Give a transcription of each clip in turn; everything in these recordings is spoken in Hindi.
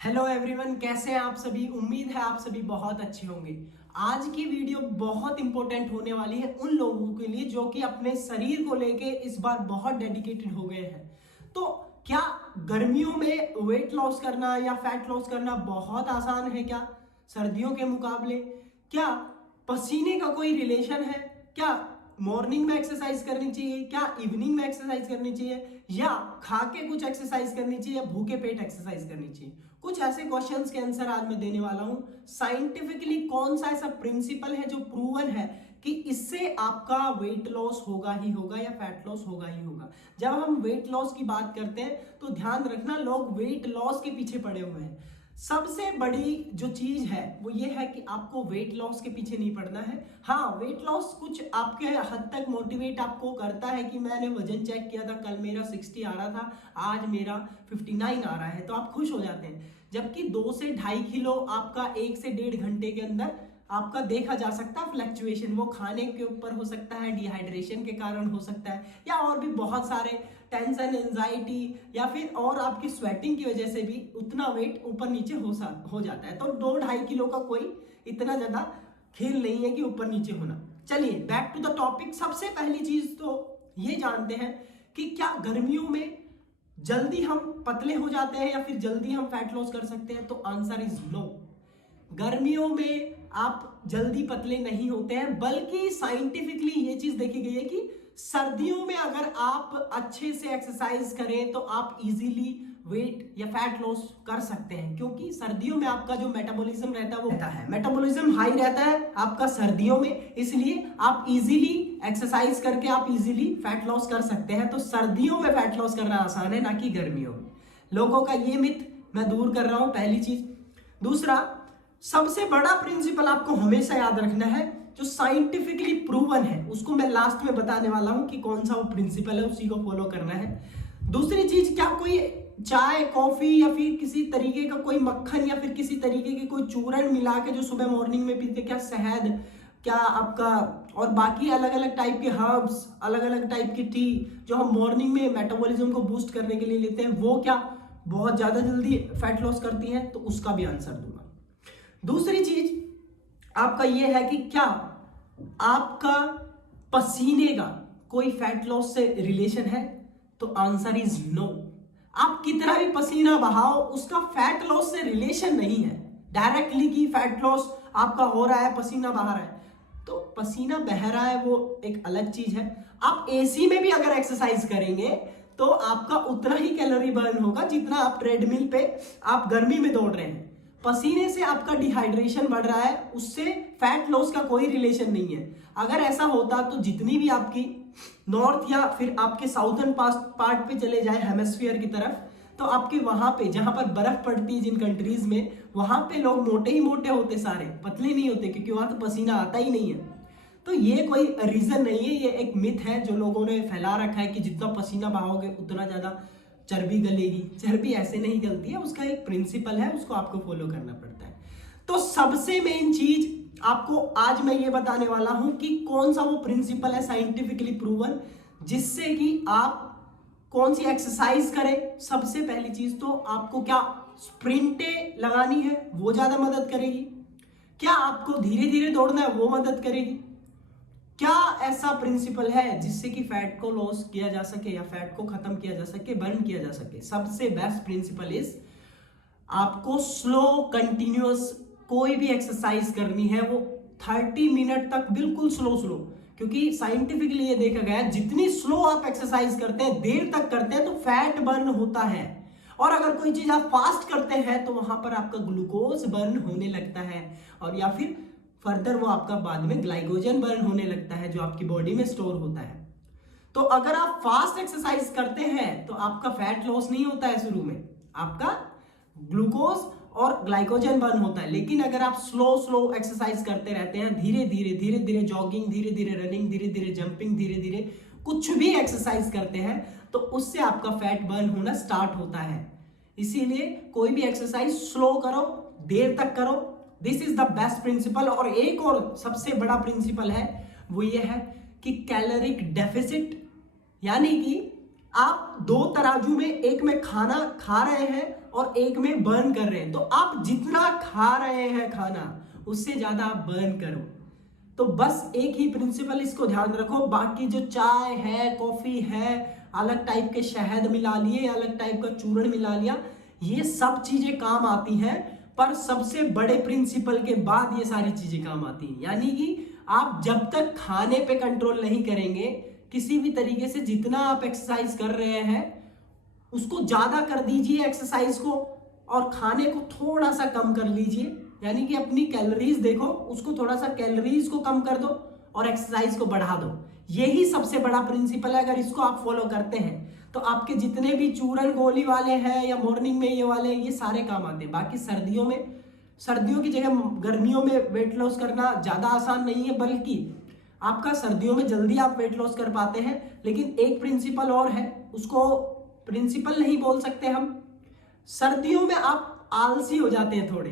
हेलो एवरीवन, कैसे हैं आप सभी। उम्मीद है आप सभी बहुत अच्छे होंगे। आज की वीडियो बहुत इंपॉर्टेंट होने वाली है उन लोगों के लिए जो कि अपने शरीर को लेके इस बार बहुत डेडिकेटेड हो गए हैं। तो क्या गर्मियों में वेट लॉस करना या फैट लॉस करना बहुत आसान है क्या सर्दियों के मुकाबले? क्या पसीने का कोई रिलेशन है? क्या मॉर्निंग में एक्सरसाइज करनी चाहिए, क्या इवनिंग में एक्सरसाइज करनी चाहिए, या खा के कुछ एक्सरसाइज करनी चाहिए, या भूखे पेट एक्सरसाइज करनी चाहिए? कुछ ऐसे क्वेश्चंस के आंसर आज मैं देने वाला हूं। साइंटिफिकली कौन सा ऐसा प्रिंसिपल है जो प्रूवन है कि इससे आपका वेट लॉस होगा ही होगा या फैट लॉस होगा ही होगा। जब हम वेट लॉस की बात करते हैं तो ध्यान रखना, लोग वेट लॉस के पीछे पड़े हुए हैं। सबसे बड़ी जो चीज है वो ये है कि आपको वेट लॉस के पीछे नहीं पड़ना है। हाँ, वेट लॉस कुछ आपके हद तक मोटिवेट आपको करता है कि मैंने वजन चेक किया था, कल मेरा 60 आ रहा था, आज मेरा 59 आ रहा है, तो आप खुश हो जाते हैं। जबकि 2 से 2.5 किलो आपका 1 से 1.5 घंटे के अंदर आपका देखा जा सकता है फ्लक्चुएशन। वो खाने के ऊपर हो सकता है, डिहाइड्रेशन के कारण हो सकता है, या और भी बहुत सारे टेंशन, एंजाइटी, या फिर और आपकी स्वेटिंग की वजह से भी उतना वेट ऊपर नीचे हो जाता है। तो 2-2.5 किलो का कोई इतना ज्यादा खेल नहीं है कि ऊपर नीचे होना। चलिए बैक टू द टॉपिक। सबसे पहली चीज तो ये जानते हैं कि क्या गर्मियों में जल्दी हम पतले हो जाते हैं या फिर जल्दी हम फैट लॉस कर सकते हैं? तो आंसर इज नो। गर्मियों में आप जल्दी पतले नहीं होते हैं, बल्कि साइंटिफिकली ये चीज देखी गई है कि सर्दियों में अगर आप अच्छे से एक्सरसाइज करें तो आप इजीली वेट या फैट लॉस कर सकते हैं, क्योंकि सर्दियों में आपका जो मेटाबॉलिज्म रहता है वो रहता है, मेटाबॉलिज्म हाई रहता है आपका सर्दियों में, इसलिए आप इजीली एक्सरसाइज करके आप इजीली फैट लॉस कर सकते हैं। तो सर्दियों में फैट लॉस करना आसान है, ना कि गर्मियों में। लोगों का ये मिथ मैं दूर कर रहा हूं, पहली चीज। दूसरा, सबसे बड़ा प्रिंसिपल आपको हमेशा याद रखना है, जो साइंटिफिकली प्रूवन है, उसको मैं लास्ट में बताने वाला हूं कि कौन सा वो प्रिंसिपल है, उसी को फॉलो करना है। दूसरी चीज, क्या कोई चाय, कॉफी या फिर किसी तरीके का कोई मक्खन या फिर किसी तरीके के कोई चूर्ण मिला के जो सुबह मॉर्निंग में पीते, क्या शहद, क्या आपका और बाकी अलग अलग टाइप के हर्ब्स, अलग अलग टाइप की टी जो हम मॉर्निंग में मेटाबॉलिज्म को बूस्ट करने के लिए लेते हैं, वो क्या बहुत ज्यादा जल्दी फैट लॉस करती हैं? तो उसका भी आंसर दूंगा। दूसरी चीज आपका यह है कि क्या आपका पसीने का कोई फैट लॉस से रिलेशन है? तो आंसर इज नो। आप कितना भी पसीना बहाओ, उसका फैट लॉस से रिलेशन नहीं है डायरेक्टली कि फैट लॉस आपका हो रहा है, पसीना बहा रहा है। तो पसीना बह रहा है वो एक अलग चीज है। आप एसी में भी अगर एक्सरसाइज करेंगे तो आपका उतना ही कैलोरी बर्न होगा जितना आप ट्रेडमिल पे आप गर्मी में दौड़ रहे हैं। पसीने से आपका डिहाइड्रेशन बढ़ रहा है, उससे फैट लॉस का कोई रिलेशन नहीं है। अगर ऐसा होता तो जितनी भी आपकी नॉर्थ या फिर आपके साउथर्न पार्ट पे चले जाए हेमिस्फीयर की तरफ, तो आपके वहां पे जहां पर बर्फ पड़ती है जिन कंट्रीज में, वहां पे लोग मोटे ही मोटे होते, सारे पतले नहीं होते, क्योंकि वहां तो पसीना आता ही नहीं है। तो ये कोई रीजन नहीं है, ये एक मिथ है जो लोगों ने फैला रखा है कि जितना पसीना बहाओगे उतना ज्यादा चर्बी गलेगी। चर्बी ऐसे नहीं गलती है, उसका एक प्रिंसिपल है, उसको आपको फॉलो करना पड़ता है। तो सबसे मेन चीज आपको आज मैं ये बताने वाला हूं कि कौन सा वो प्रिंसिपल है साइंटिफिकली प्रूवन, जिससे कि आप कौन सी एक्सरसाइज करें। सबसे पहली चीज तो आपको क्या स्प्रिंटे लगानी है, वो ज्यादा मदद करेगी। क्या आपको धीरे धीरे दौड़ना है, वो मदद करेगी। क्या ऐसा प्रिंसिपल है जिससे कि फैट को लॉस किया जा सके या फैट को खत्म किया जा सके, बर्न किया जा सके? सबसे बेस्ट प्रिंसिपल इज आपको स्लो कंटिन्यूअस कोई भी एक्सरसाइज करनी है, वो 30 मिनट तक बिल्कुल स्लो स्लो, क्योंकि साइंटिफिकली ये देखा गया है जितनी स्लो आप एक्सरसाइज करते हैं, देर तक करते हैं, तो फैट बर्न होता है। और अगर कोई चीज आप फास्ट करते हैं तो वहां पर आपका ग्लूकोज बर्न होने लगता है, और या फिर फर्दर वो आपका बाद में ग्लाइकोजन बर्न होने लगता है जो आपकी बॉडी में स्टोर होता है। तो अगर आप फास्ट एक्सरसाइज करते हैं तो आपका फैट लॉस नहीं होता है, शुरू में आपका ग्लूकोज और ग्लाइकोजन बर्न होता है। लेकिन अगर आप स्लो स्लो एक्सरसाइज करते रहते हैं, धीरे धीरे धीरे धीरे जॉगिंग, धीरे धीरे रनिंग, धीरे धीरे जंपिंग, धीरे धीरे कुछ भी एक्सरसाइज करते हैं, तो उससे आपका फैट बर्न होना स्टार्ट होता है। इसीलिए कोई भी एक्सरसाइज स्लो करो, देर तक करो, this is the best principle. और एक और सबसे बड़ा प्रिंसिपल है, वो ये है कि कैलोरिक डेफिसिट, यानी कि आप 2 तराजू में, एक में खाना खा रहे हैं और एक में बर्न कर रहे हैं। तो आप जितना खा रहे हैं खाना उससे ज्यादा आप बर्न करो। तो बस एक ही प्रिंसिपल इसको ध्यान रखो। बाकी जो चाय है, कॉफी है, अलग टाइप के शहद मिला लिए, अलग टाइप का चूर्ण मिला लिया, ये सब चीजें काम आती हैं, पर सबसे बड़े प्रिंसिपल के बाद ये सारी चीजें काम आती हैं। यानी कि आप जब तक खाने पे कंट्रोल नहीं करेंगे, किसी भी तरीके से जितना आप एक्सरसाइज कर रहे हैं उसको ज्यादा कर दीजिए एक्सरसाइज को, और खाने को थोड़ा सा कम कर लीजिए। यानी कि अपनी कैलोरीज देखो, उसको थोड़ा सा कैलोरीज को कम कर दो और एक्सरसाइज को बढ़ा दो। यही सबसे बड़ा प्रिंसिपल है। अगर इसको आप फॉलो करते हैं तो आपके जितने भी चूरन गोली वाले हैं या मॉर्निंग में ये वाले, ये सारे काम आते हैं। बाकी सर्दियों की जगह गर्मियों में वेट लॉस करना ज्यादा आसान नहीं है, बल्कि आपका सर्दियों में जल्दी आप वेट लॉस कर पाते हैं। लेकिन एक प्रिंसिपल और है, उसको प्रिंसिपल नहीं बोल सकते हम, सर्दियों में आप आलसी हो जाते हैं थोड़े,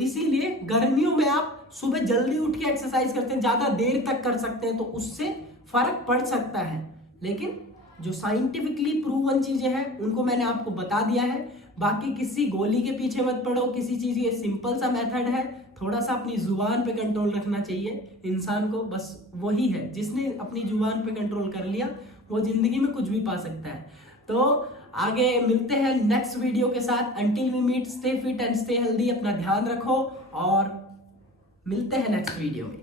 इसीलिए गर्मियों में आप सुबह जल्दी उठ के एक्सरसाइज करते हैं, ज्यादा देर तक कर सकते हैं, तो उससे फर्क पड़ सकता है। लेकिन जो साइंटिफिकली प्रूवन चीजें हैं उनको मैंने आपको बता दिया है। बाकी किसी गोली के पीछे मत पड़ो, किसी चीज, ये सिंपल सा मेथड है। थोड़ा सा अपनी जुबान पे कंट्रोल रखना चाहिए इंसान को, बस वही है जिसने अपनी जुबान पे कंट्रोल कर लिया वो जिंदगी में कुछ भी पा सकता है। तो आगे मिलते हैं नेक्स्ट वीडियो के साथ। Until we meet, stay fit and stay healthy. अपना ध्यान रखो और मिलते हैं नेक्स्ट वीडियो में।